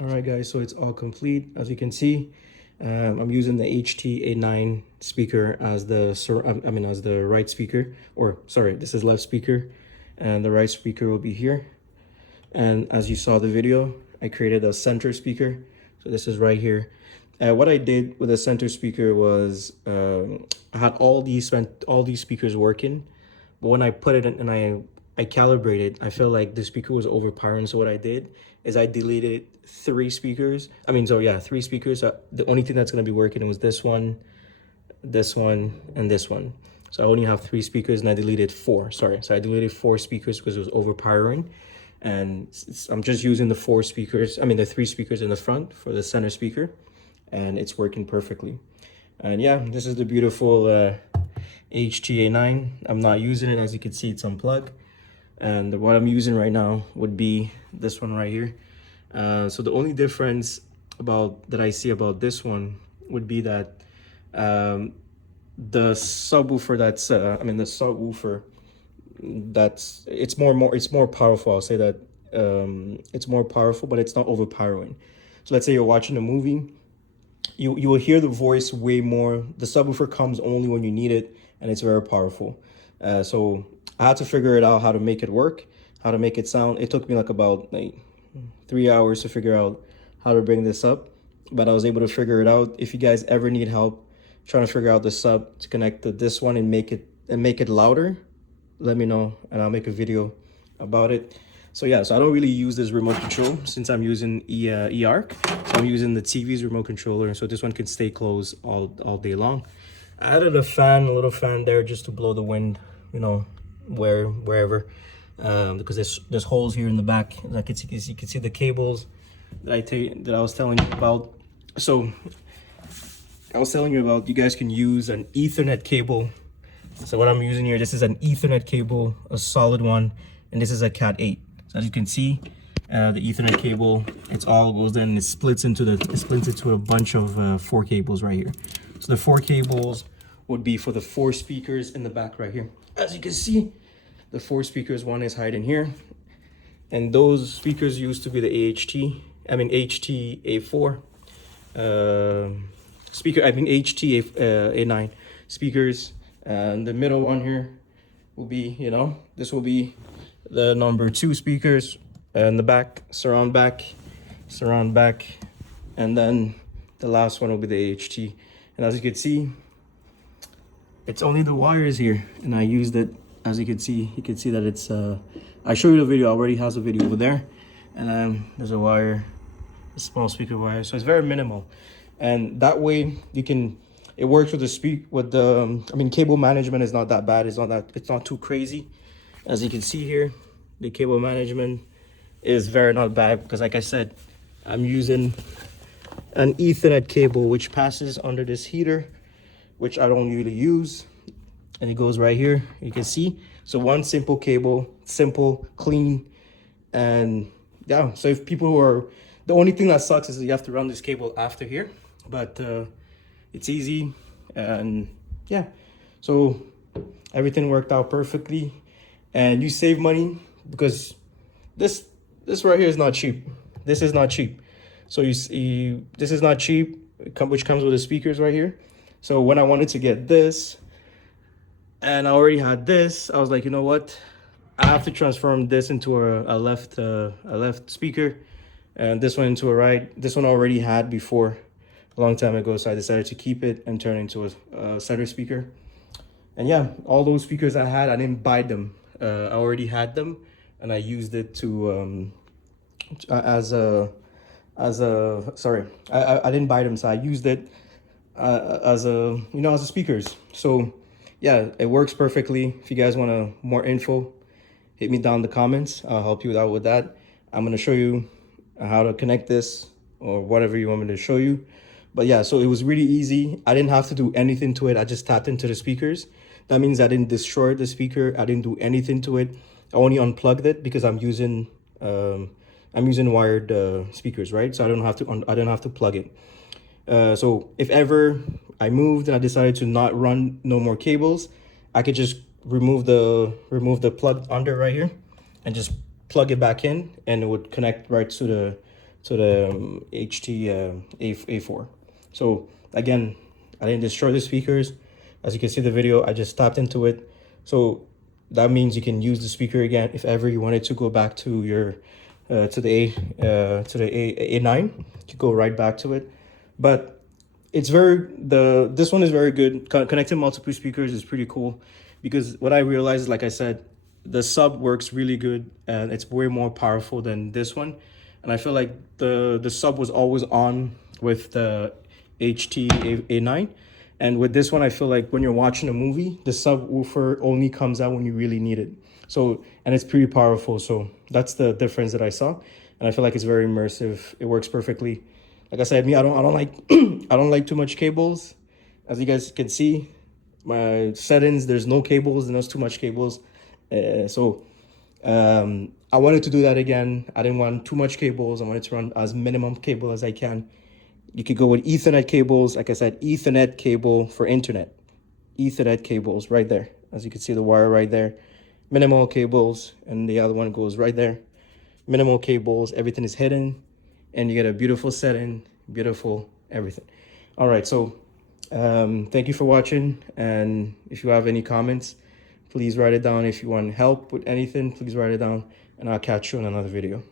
All right, guys, so it's all complete. As you can see, I'm using the HTA9 speaker as as the right speaker, or sorry, this is left speaker, and the right speaker will be here. And as you saw the video, I created a center speaker. So this is right here. What I did with the center speaker was I had all these speakers working, but when I put it in and I calibrated, I felt like the speaker was overpowering. So what I did is I deleted three speakers. Three speakers. The only thing that's gonna be working was this one, and this one. So I only have three speakers, and I deleted four. Sorry, so I deleted four speakers because it was overpowering. And I'm just using the the three speakers in the front for the center speaker, and it's working perfectly. And yeah, this is the beautiful HTA9. I'm not using it, as you can see, it's unplugged. And what I'm using right now would be this one right here. So the only difference that I see about this one would be that the subwoofer it's more powerful. I'll say that it's more powerful, but it's not overpowering. So let's say you're watching a movie, you will hear the voice way more. The subwoofer comes only when you need it, and it's very powerful. So I had to figure it out how to make it work, how to make it sound. It took me about 3 hours to figure out how to bring this up, but I was able to figure it out. If you guys ever need help trying to figure out the sub to connect to this one and make it louder, let me know and I'll make a video about it. So yeah, so I don't really use this remote control since I'm using eARC. So I'm using the TV's remote controller, so this one can stay closed all day long. I added a little fan there just to blow the wind, wherever, because there's holes here in the back. Like you can see the cables that I was telling you about. So I was telling you about, you guys can use an Ethernet cable. So what I'm using here, this is an Ethernet cable, a solid one, and this is a Cat 8. So as you can see, the Ethernet cable, it's all goes in, it splits into a bunch of 4 cables right here. So the 4 cables would be for the 4 speakers in the back right here. As you can see, the 4 speakers, one is hiding here, and those speakers used to be the HTA4 HTA9 speakers. And the middle one here will be, this will be the number 2 speakers, and the back, surround back, and then the last one will be the HT. And as you can see, it's only the wires here, and I used it. As you can see that it's I showed you the video, already has a video over there, and then there's a wire, a small speaker wire, so it's very minimal. And that way it works with the cable management is not that bad. It's not too crazy. As you can see here, the cable management is very not bad, because like I said, I'm using an Ethernet cable which passes under this heater, which I don't really use, and it goes right here, you can see. So one simple cable, simple, clean, and yeah. So if people the only thing that sucks is that you have to run this cable after here, but it's easy. And yeah, so everything worked out perfectly, and you save money because this right here is not cheap. This is not cheap. So this is not cheap, which comes with the speakers right here. So when I wanted to get this, and I already had this, I was like, you know what, I have to transform this into a left speaker, and this one into a right. This one I already had before, a long time ago, so I decided to keep it and turn it into a center speaker. And yeah, all those speakers I had, I didn't buy them. I already had them, and I used it to I didn't buy them, so I used it as speakers. So yeah, it works perfectly. If you guys want more info, hit me down in the comments. I'll help you out with that. I'm going to show you how to connect this, or whatever you want me to show you. But yeah, so it was really easy. I didn't have to do anything to it. I just tapped into the speakers. That means I didn't destroy the speaker. I didn't do anything to it. I only unplugged it because I'm using wired speakers, right? So I don't have to plug it. So if ever I moved and I decided to not run no more cables, I could just remove the plug under right here and just plug it back in, and it would connect right to to the A4. So again, I didn't destroy the speakers. As you can see the video, I just tapped into it. So that means you can use the speaker again if ever you wanted to go back to your to the A9. You could go right back to it. But it's this one is very good. Connecting multiple speakers is pretty cool, because what I realized, like I said, the sub works really good and it's way more powerful than this one. And I feel like the sub was always on with the HTA9. And with this one, I feel like when you're watching a movie, the subwoofer only comes out when you really need it. So, and it's pretty powerful. So that's the difference that I saw. And I feel like it's very immersive. It works perfectly. Like I said, me, I don't like I don't like too much cables. As you guys can see, my settings, there's no cables and there's too much cables. I wanted to do that again. I didn't want too much cables. I wanted to run as minimum cable as I can. You could go with Ethernet cables. Like I said, Ethernet cable for internet. Ethernet cables right there. As you can see the wire right there. Minimal cables, and the other one goes right there. Minimal cables, everything is hidden, and you get a beautiful setting, beautiful everything. All right, so thank you for watching, and if you have any comments, please write it down. If you want help with anything, please write it down, and I'll catch you in another video.